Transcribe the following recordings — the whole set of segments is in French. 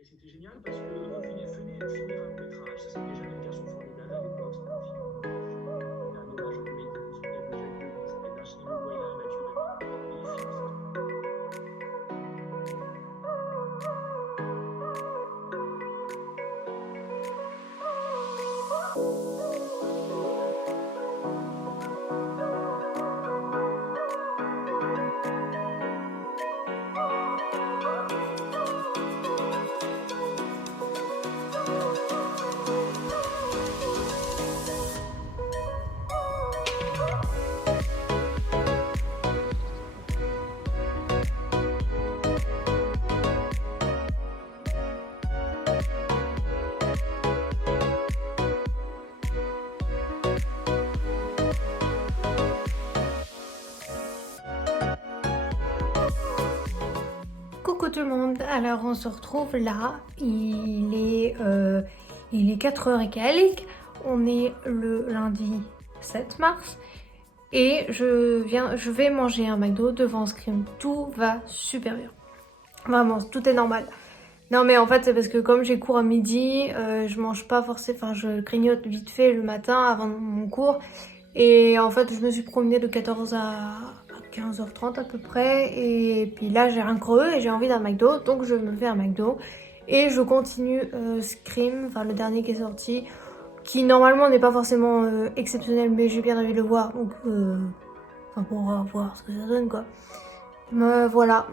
Et c'était génial parce que finir un long métrage, ça c'était déjà une occasion formidable à l'époque. C'était un film, un hommage aux comédiens qui ont déjà eu lieu, qui s'appelle Virginie Ledoyen et Mathieu Baby. Et les films, Coucou tout le monde, alors on se retrouve là, il est 4h et quelques, on est le lundi 7 mars et je vais manger un McDo devant Scream, tout va super bien, vraiment tout est normal. Non mais en fait c'est parce que comme j'ai cours à midi, je mange pas forcément, enfin je grignote vite fait le matin avant mon cours et en fait je me suis promenée de 14 à 15h30 à peu près et puis là j'ai un creux et j'ai envie d'un McDo donc je me fais un McDo et je continue Scream, enfin le dernier qui est sorti qui normalement n'est pas forcément exceptionnel mais j'ai bien envie de le voir donc enfin pour voir ce que ça donne quoi. Mais voilà.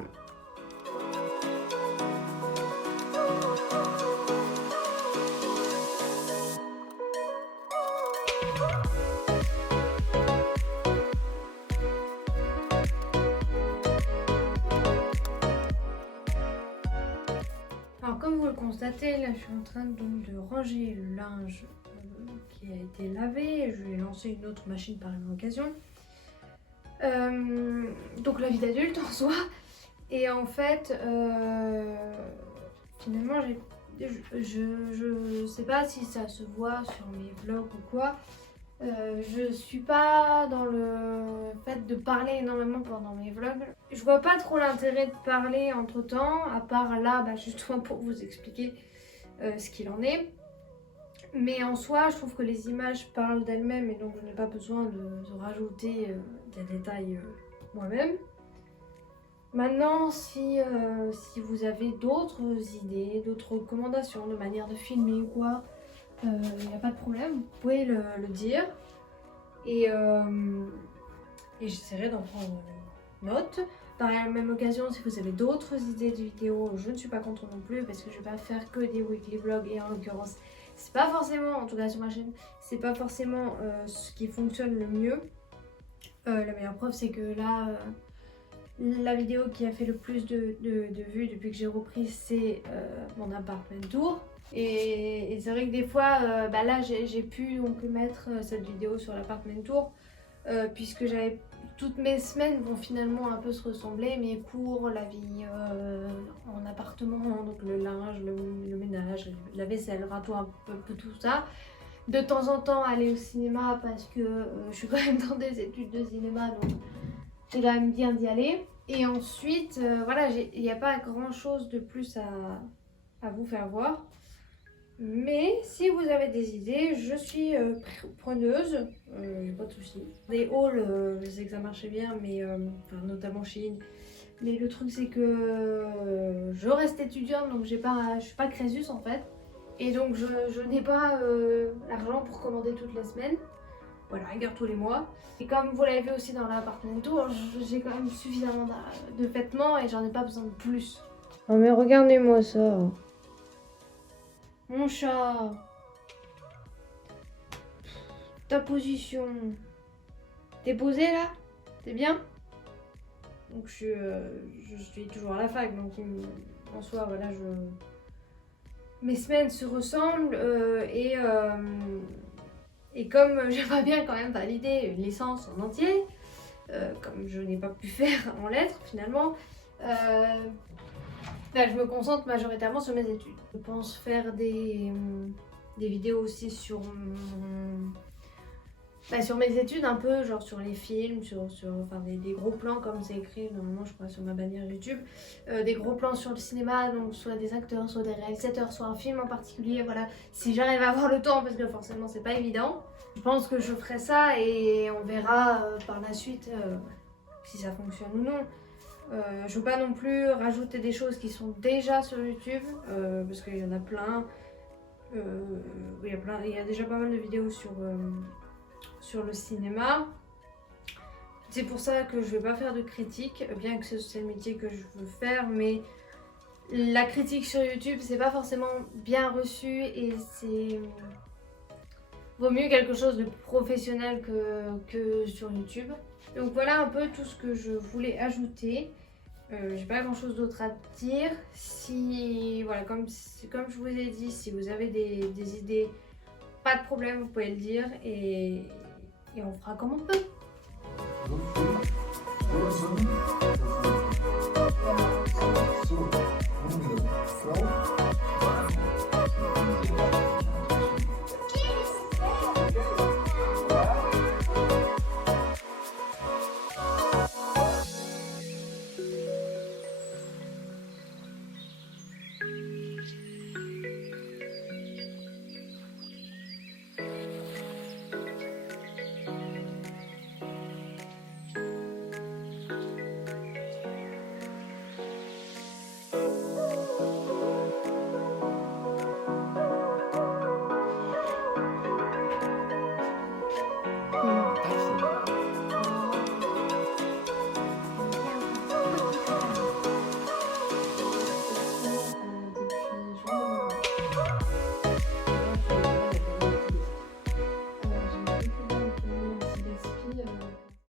Alors comme vous le constatez, là je suis en train donc de ranger le linge qui a été lavé. Je vais lancer une autre machine par la même occasion. Donc la vie d'adulte en soi. Et en fait, finalement, je sais pas si ça se voit sur mes vlogs ou quoi. Je suis pas dans le fait de parler énormément pendant mes vlogs. Je vois pas trop l'intérêt de parler entre temps, à part là, justement pour vous expliquer ce qu'il en est. Mais en soi, je trouve que les images parlent d'elles-mêmes et donc je n'ai pas besoin de rajouter des détails moi-même. Maintenant, si vous avez d'autres idées, d'autres recommandations de manière de filmer ou quoi, il n'y a pas de problème, vous pouvez le dire. Et j'essaierai d'en prendre note. Par la même occasion, si vous avez d'autres idées de vidéos, je ne suis pas contre non plus parce que je ne vais pas faire que des weekly vlogs et en l'occurrence, c'est pas forcément, en tout cas sur ma chaîne, c'est pas forcément ce qui fonctionne le mieux. La meilleure preuve, c'est que là, la vidéo qui a fait le plus de vues depuis que j'ai repris, c'est mon apartment tour. Et c'est vrai que des fois, là j'ai pu donc mettre cette vidéo sur l'appartement tour puisque toutes mes semaines vont finalement un peu se ressembler, mes cours, la vie en appartement, donc le linge, le ménage, la vaisselle, enfin tout un peu tout ça. De temps en temps aller au cinéma parce que je suis quand même dans des études de cinéma donc c'est quand même bien d'y aller. Et ensuite, voilà, il n'y a pas grand chose de plus à vous faire voir. Mais si vous avez des idées, je suis preneuse, j'ai pas de soucis. Des hauls, je sais que ça marchait bien, mais notamment chez In. Mais le truc c'est que je reste étudiante, donc je suis pas Crésus en fait. Et donc je n'ai pas l'argent pour commander toutes les semaines. Voilà, rigueur tous les mois. Et comme vous l'avez vu aussi dans l'appartement tour, j'ai quand même suffisamment de vêtements et j'en ai pas besoin de plus. Oh mais regardez-moi ça. Mon chat. Ta position. T'es posé là? T'es bien? Donc je suis toujours à la fac, donc en soi, voilà, mes semaines se ressemblent et comme j'aimerais bien quand même valider une licence en entier, comme je n'ai pas pu faire en lettres finalement, je me concentre majoritairement sur mes études. Je pense faire des vidéos aussi sur sur mes études un peu, genre sur les films, enfin, des gros plans comme c'est écrit normalement je crois sur ma bannière YouTube, des gros plans sur le cinéma, donc soit des acteurs, soit des réalisateurs, soit un film en particulier, voilà, si j'arrive à avoir le temps parce que forcément c'est pas évident, je pense que je ferai ça et on verra par la suite si ça fonctionne ou non. Je veux pas non plus rajouter des choses qui sont déjà sur YouTube parce qu'il y en a plein. Il y a déjà pas mal de vidéos sur le cinéma. C'est pour ça que je vais pas faire de critique, bien que c'est le métier que je veux faire, mais la critique sur YouTube c'est pas forcément bien reçu et c'est vaut mieux quelque chose de professionnel que sur YouTube. Donc voilà un peu tout ce que je voulais ajouter. J'ai pas grand chose d'autre à dire. Si voilà, comme je vous ai dit, si vous avez des idées, pas de problème, vous pouvez le dire et on fera comme on peut. So, haben wir das.